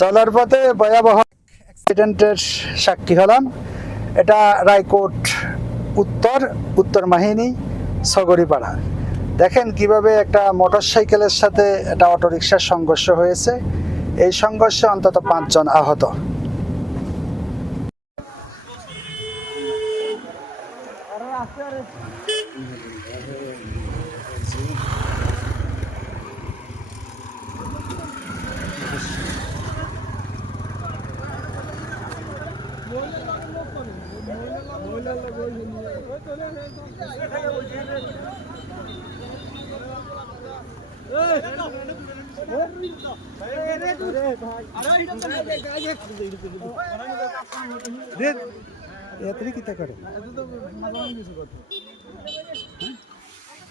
চলার পথে ভয়াবহ অ্যাক্সিডেন্টের সাক্ষী হলাম। এটা রায়কোট উত্তর মাহিনী সগরিপাড়া। দেখেন কিভাবে একটা মোটরসাইকেলের সাথে একটা অটোরিকশার সংঘর্ষ হয়েছে। এই সংঘর্ষে অন্তত 5 জন আহত।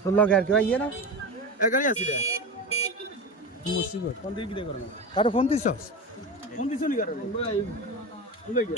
তোর লগে আর কেউ ইয়ে না এখানে আসিলে মুসিবত কোন দিকে বিদে করো কারো ফোন দিছস? কোন দিছো নি কারো ভাই ভুলে গিয়া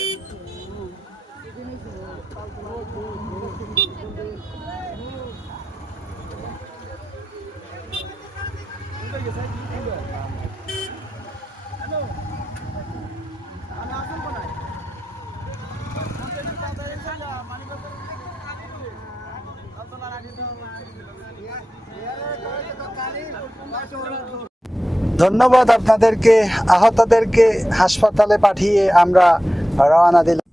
ধন্যবাদ আপনাদেরকে। আহতদেরকে হাসপাতালে পাঠিয়ে আমরা রওনা দিলাম।